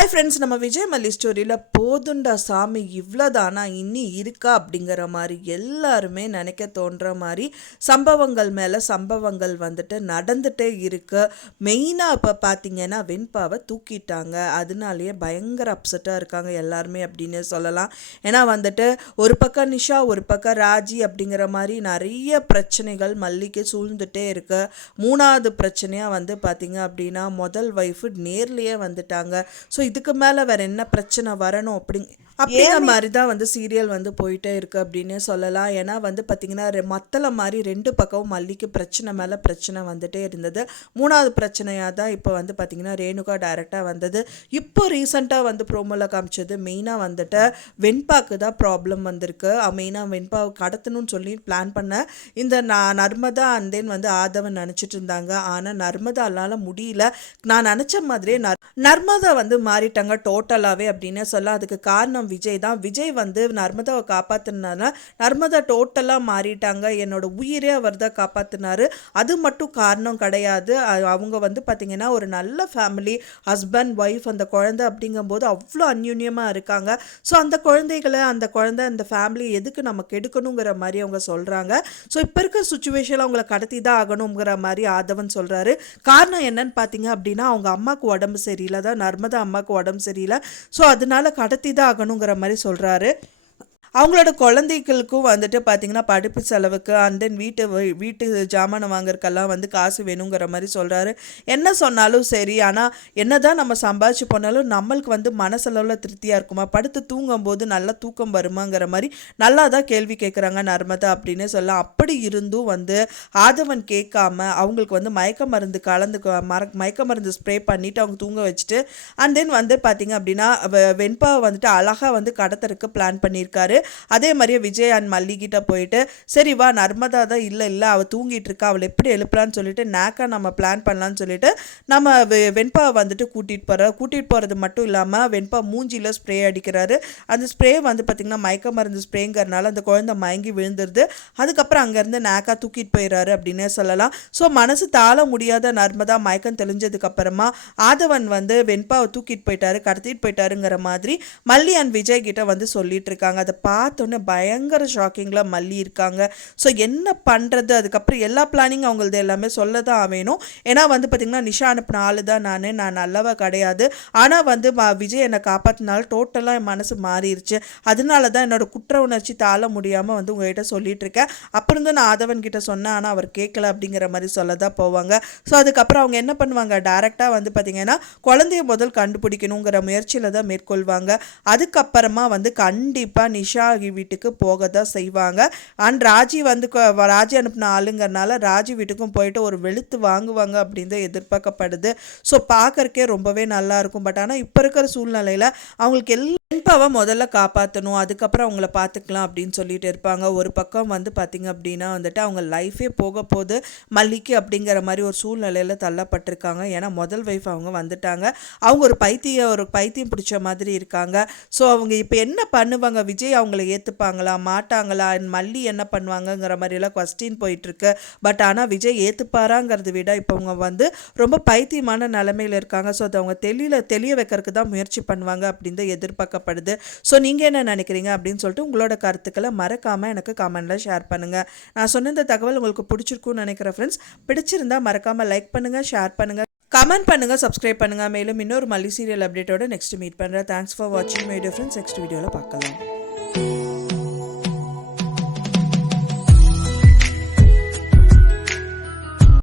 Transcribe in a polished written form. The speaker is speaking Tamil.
ஹாய் ஃப்ரெண்ட்ஸ், நம்ம விஜய் மல்லி ஸ்டோரியில் போதுண்டா சாமி இவ்வளோதானா இன்னி இருக்கா அப்படிங்கிற மாதிரி எல்லாருமே நினைக்க தோன்ற மாதிரி சம்பவங்கள் மேலே சம்பவங்கள் வந்துட்டு நடந்துகிட்டே இருக்கு. மெயினாக இப்போ பார்த்தீங்கன்னா வெண்பாவை தூக்கிட்டாங்க. அதனாலேயே பயங்கர அப்செட்டாக இருக்காங்க எல்லாருமே அப்படின்னு சொல்லலாம். ஏன்னா வந்துட்டு ஒரு பக்கம் நிஷா, ஒரு பக்கம் ராஜி அப்படிங்கிற மாதிரி நிறைய பிரச்சனைகள் மல்லிக்கு சூழ்ந்துட்டே இருக்கு. மூணாவது பிரச்சனையாக வந்து பார்த்தீங்க அப்படின்னா முதல் ஒய்ஃபு நேர்லேயே வந்துட்டாங்க. ஸோ இதுக்கு மேலே வேறு என்ன பிரச்சனை வரணும் அப்படிங்கிற மாதிரி தான் வந்து சீரியல் வந்து போயிட்டே இருக்குது அப்படின்னு சொல்லலாம். ஏன்னா வந்து பார்த்திங்கன்னா மத்தள மாதிரி ரெண்டு பக்கமும் மல்லிக்கு பிரச்சனை மேலே பிரச்சனை வந்துட்டே இருந்தது. மூணாவது பிரச்சனையாக தான் இப்போ வந்து பார்த்திங்கன்னா ரேணுகா டைரெக்டாக வந்தது. இப்போ ரீசெண்டாக வந்து ப்ரோமோவில் காமிச்சது மெயினாக வந்துட்டு வெண்பாக்கு தான் ப்ராப்ளம் வந்திருக்கு. மெயினாக வெண்பாவை கடத்தணும்னு சொல்லி பிளான் பண்ண இந்த நர்மதா அண்ட் தென் வந்து ஆதவன் நினச்சிட்டு இருந்தாங்க. ஆனால் நர்மதாலால் முடியல. நான் நினச்ச மாதிரியே நர்மதா வந்து மாறிட்டாங்க டோட்டலாகவே அப்படின்னு சொல்ல. அதுக்கு காரணம் விஜய் தான். விஜய் வந்து நர்மதாவை காப்பாற்றினால நர்மதா டோட்டலாக மாறிட்டாங்க. என்னோட உயிரே அவர் தான் காப்பாற்றினாரு. அது மட்டும் காரணம் கிடையாது. அவங்க வந்து பார்த்திங்கன்னா ஒரு நல்ல ஃபேமிலி, ஹஸ்பண்ட் ஒய்ஃப், அந்த குழந்தை அப்படிங்கும்போது அவ்வளோ அந்யூன்யமாக இருக்காங்க. ஸோ அந்த குழந்தைகளை அந்த ஃபேமிலி எதுக்கு நமக்கு எடுக்கணுங்கிற மாதிரி அவங்க சொல்கிறாங்க. ஸோ இப்போ இருக்க சுச்சுவேஷனில் அவங்கள கடத்தி தான் ஆகணுங்கிற மாதிரி ஆதவன் சொல்கிறாரு. காரணம் என்னன்னு பார்த்தீங்க அப்படின்னா அவங்க அம்மாவுக்கு உடம்பு சரியில்லை தான், நர்மதா அம்மாவுக்கு உடம்பு சரியில்லை. ஸோ அதனால கடத்தி தான் ஆகணுங்கிற மாதிரி சொல்கிறாரு. அவங்களோட குழந்தைகளுக்கும் வந்துட்டு பார்த்திங்கன்னா படிப்பு செலவுக்கு அண்ட் தென் வீட்டு ஜாமான் வாங்குறதுக்கெல்லாம் வந்து காசு வேணுங்கிற மாதிரி சொல்கிறாரு. என்ன சொன்னாலும் சரி, ஆனால் என்ன தான் நம்ம சம்பாதிச்சு போனாலும் நம்மளுக்கு வந்து மனசளவில் திருப்தியாக இருக்குமா, படுத்து தூங்கும்போது நல்லா தூக்கம் வருமாங்கிற மாதிரி நல்லா தான் கேள்வி கேட்குறாங்க நர்மதா அப்படின்னு சொல்லலாம். அப்படி இருந்தும் வந்து ஆதவன் கேட்காம அவங்களுக்கு வந்து மயக்க மருந்து ஸ்ப்ரே பண்ணிவிட்டு அவங்க தூங்க வச்சுட்டு அண்ட் தென் வந்து பார்த்திங்க அப்படின்னா வெண்பாவை வந்துட்டு அழகாக வந்து கடத்தறதுக்கு பிளான் பண்ணியிருக்காரு. அதே மாதிரியே விஜய் அண்ட் மல்லிகிட்ட போயிட்டு சரி வா, நர்மதா தான் இல்லை அவள் தூங்கிட்டு இருக்கா, அவளை எப்படி எழுப்பலான்னு சொல்லிட்டு நேக்கா நம்ம பிளான் பண்ணலான்னு சொல்லிட்டு நம்ம வெண்பாவை வந்துட்டு கூட்டிகிட்டு போகிறது மட்டும் இல்லாமல் வெண்பா மூஞ்சியில் ஸ்ப்ரே அடிக்கிறாரு. அந்த ஸ்ப்ரே வந்து பார்த்திங்கன்னா மயக்க மருந்து ஸ்ப்ரேங்கிறனால அந்த குழந்தை மயங்கி விழுந்துருது. அதுக்கப்புறம் அங்கேருந்து நேக்கா தூக்கிட்டு போயிடுறாரு அப்படின்னே சொல்லலாம். ஸோ மனசு தாழ முடியாத நர்மதா மயக்கம் தெளிஞ்சதுக்கப்புறமா ஆதவன் வந்து வெண்பாவை கடத்திட்டு போயிட்டாருங்கிற மாதிரி மல்லி அண்ட் விஜய் கிட்ட வந்து சொல்லிட்டு இருக்காங்க. அதை பார்த்தோன்னே பயங்கர ஷாக்கிங்கில் மல்லி இருக்காங்க. ஸோ என்ன பண்ணுறது, அதுக்கப்புறம் எல்லா பிளானிங் அவங்களது எல்லாமே சொல்ல தான் வேணும். ஏன்னா வந்து பார்த்திங்கன்னா நிஷா அனுப்பின ஆள் தான் நான் நல்லவா கிடையாது. ஆனால் வந்து விஜய் என்னை காப்பாற்றினால டோட்டலாக என் மனசு மாறிடுச்சு. அதனால தான் என்னோட குற்ற உணர்ச்சி தாழ முடியாமல் வந்து உங்கள்கிட்ட சொல்லிட்டு இருக்கேன். அப்புறம் தான் நான் ஆதவன் கிட்ட சொன்னேன், ஆனால் அவர் கேட்கல அப்படிங்கிற மாதிரி சொல்ல தான் போவாங்க. ஸோ அதுக்கப்புறம் அவங்க என்ன பண்ணுவாங்க, டைரெக்டாக வந்து பார்த்திங்கன்னா குழந்தைய முதல் கண்டுபிடிக்கணுங்கிற முயற்சியில் தான் மேற்கொள்வாங்க. அதுக்கப்புறமா வந்து கண்டிப்பாக நிஷா வீட்டுக்கு போக தான் செய்வாங்க. அண்ட் ராஜி அனுப்பின ஆளுங்கிறனால ராஜி வீட்டுக்கும் போயிட்டு ஒரு வெளுத்து வாங்குவாங்க அப்படின்னு தான் எதிர்பார்க்கப்படுது. ஸோ பார்க்கறக்கே ரொம்பவே நல்லா இருக்கும். பட் ஆனால் இப்போ இருக்கிற சூழ்நிலையில் அவங்களுக்கு வெண்பாவை முதல்ல காப்பாற்றணும், அதுக்கப்புறம் அவங்கள பார்த்துக்கலாம் அப்படின்னு சொல்லிட்டு இருப்பாங்க. ஒரு பக்கம் வந்து பார்த்திங்க அப்படின்னா வந்துட்டு அவங்க லைஃபே போக போது மல்லிக்கு அப்படிங்கிற மாதிரி ஒரு சூழ்நிலையில் தள்ளப்பட்டிருக்காங்க. ஏன்னா முதல் வைஃப் அவங்க வந்துட்டாங்க. அவங்க ஒரு பைத்தியம் பிடிச்ச மாதிரி இருக்காங்க. ஸோ அவங்க இப்போ என்ன பண்ணுவாங்க, விஜய் அவங்கள ஏற்றுப்பாங்களா மாட்டாங்களா, மல்லி என்ன பண்ணுவாங்கங்கிற மாதிரிலாம் கொஸ்டின் போயிட்டுருக்கு. பட் ஆனால் விஜய் ஏற்றுப்பாராங்கிறத விட இப்போ அவங்க வந்து ரொம்ப பைத்தியமான நிலைமையில் இருக்காங்க. ஸோ அதை அவங்க தெளிய வைக்கிறதுக்கு தான் முயற்சி பண்ணுவாங்க அப்படின்னு தான் எதிர்பார்க்கப்படுது. ஸோ நீங்கள் என்ன நினைக்கிறீங்க அப்படின்னு சொல்லிட்டு உங்களோட கருத்துக்களை மறக்காமல் எனக்கு கமெண்டில் ஷேர் பண்ணுங்கள். நான் சொன்ன இந்த தகவல் உங்களுக்கு பிடிச்சிருக்குன்னு நினைக்கிறேன் ஃப்ரெண்ட்ஸ். பிடிச்சிருந்தா மறக்காமல் லைக் பண்ணுங்கள், ஷேர் பண்ணுங்கள், கமெண்ட் பண்ணுங்கள், சப்ஸ்கிரைப் பண்ணுங்கள். மேலும் இன்னொரு மல்லி சீரியல் அப்டேட்டோட நெக்ஸ்ட் மீட் பண்ணுறேன். தேங்க்ஸ் ஃபார் வாட்சிங் மை டியர் ஃப்ரெண்ட்ஸ். நெக்ஸ்ட் வீடியோவில் பார்க்கலாம்.